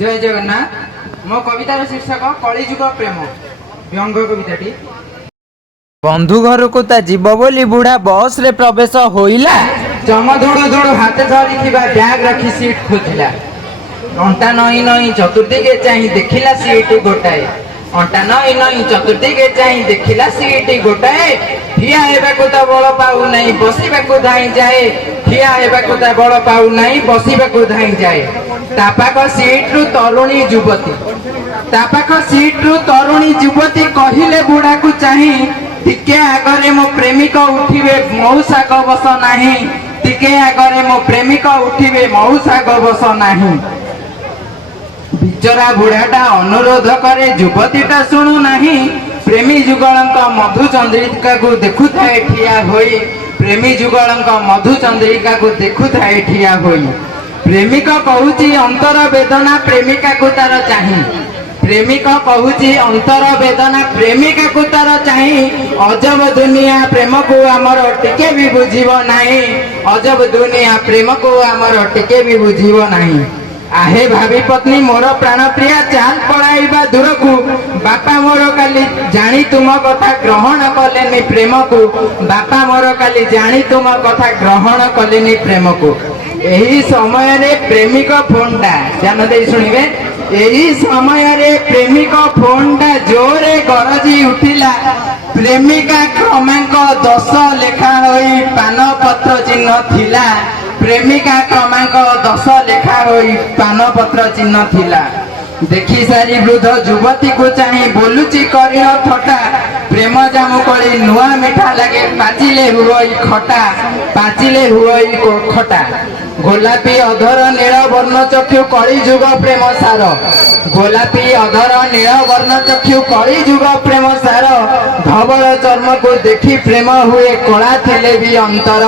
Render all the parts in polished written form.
जय जगन्नाथ। मो कवितार शीर्षक कलिजुग प्रेम व्यंग कविताटी। बंधु घर को ता जीव बोली बुढ़ा बस रे प्रवेश होइला। चम धुड़ु धुड़ु हाथ धरी बैग रखी सीट खोजिला। अंटा नई नई चतुर्दिगे चाही देखिला सीट गोटाए। अंटा नई नई चतुर्दिगे चाही देखिला सीट गोटाए। ठिया हेबाकु ता बल पाउ नहीं बसिबाकु धाई जाए। ठिया हेबाकु ता बल पाउ नहीं बसिबाकु धाई जाए। तापाक सीट रु तरुणी युवती तापाक सीट रु तरुणी युवती कहिले बुढ़ा को चाही टिके आगरे मो प्रेमिक उठिबे मौसाग बस नाही। टिके आगरे मो प्रेमिक उठिबे मौसाग बस नाही। बिचरा बुढ़ाटा अनुरोध करे युवतीटा शुणु नाही। प्रेमी जुगलंक मधु चंद्रिका को देखु थाए ठिया होई। प्रेमी जुगलंक मधु चंद्रिका को देखु थाए ठिया होई। प्रेमिक कहूची अंतर वेदना प्रेमिका को तार चाही। प्रेमिक कहूची अंतर वेदना प्रेमिका को तार चाही। अजब दुनिया प्रेम को आमर टिके भी बुझीब नाही। अजब दुनिया प्रेम को आमर टिके भी बुझीब नाही। आहे भाभी पत्नी मोर प्राण प्रिया चाल पड़ाइबा दूर को। बापा मोर काली जानी तुम कथा ग्रहण कलेनी प्रेम को। बापा मोर काली जानी तुम कथा ग्रहण कलेनी प्रेम को। यही समय रे प्रेमिक फोनटा ध्यान दे शुणिबे। यही समय रे प्रेमिक फोनटा जोरे गरजी उठिला। प्रेमिका क्रमांक 10 लेखा होई पान पत्र चिन्ह थिला। प्रेमिका क्रमांक 10 लेखा होई पान पत्र चिन्ह थिला। देखी सारी वृद्ध युवती को चाही बोलुची करिण थटा। प्रेम जामुकली नुआ मिठा लगे पाचिले हुई खटा। पाचिले हुई खटा। गोलापी अधर नील वर्ण चक्षु कली जुग प्रेम सार। गोलापी अधर नील वर्ण चक्षु कली जुग प्रेम सार। धवल चर्म को देखी प्रेम हुए कला थिले भी अंतर।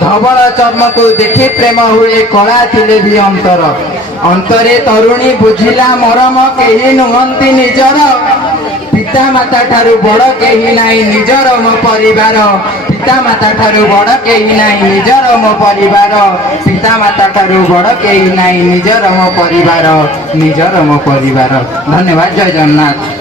धवल चर्म को देखी प्रेम हुए कला थिले भी अंतर। अंतरे तरुणी बुझिला मरम केही नुहंती निजर। पिता माता ठारू बड़ केही नाही निजर मो परिवार। पिता माता ठारू बड़ केही नाही निजर मो परिवार। पिता माता ठारू बड़ केही नाही निजर मो परिवार। निजर मो परिवार। धन्यवाद। जय जगन्नाथ।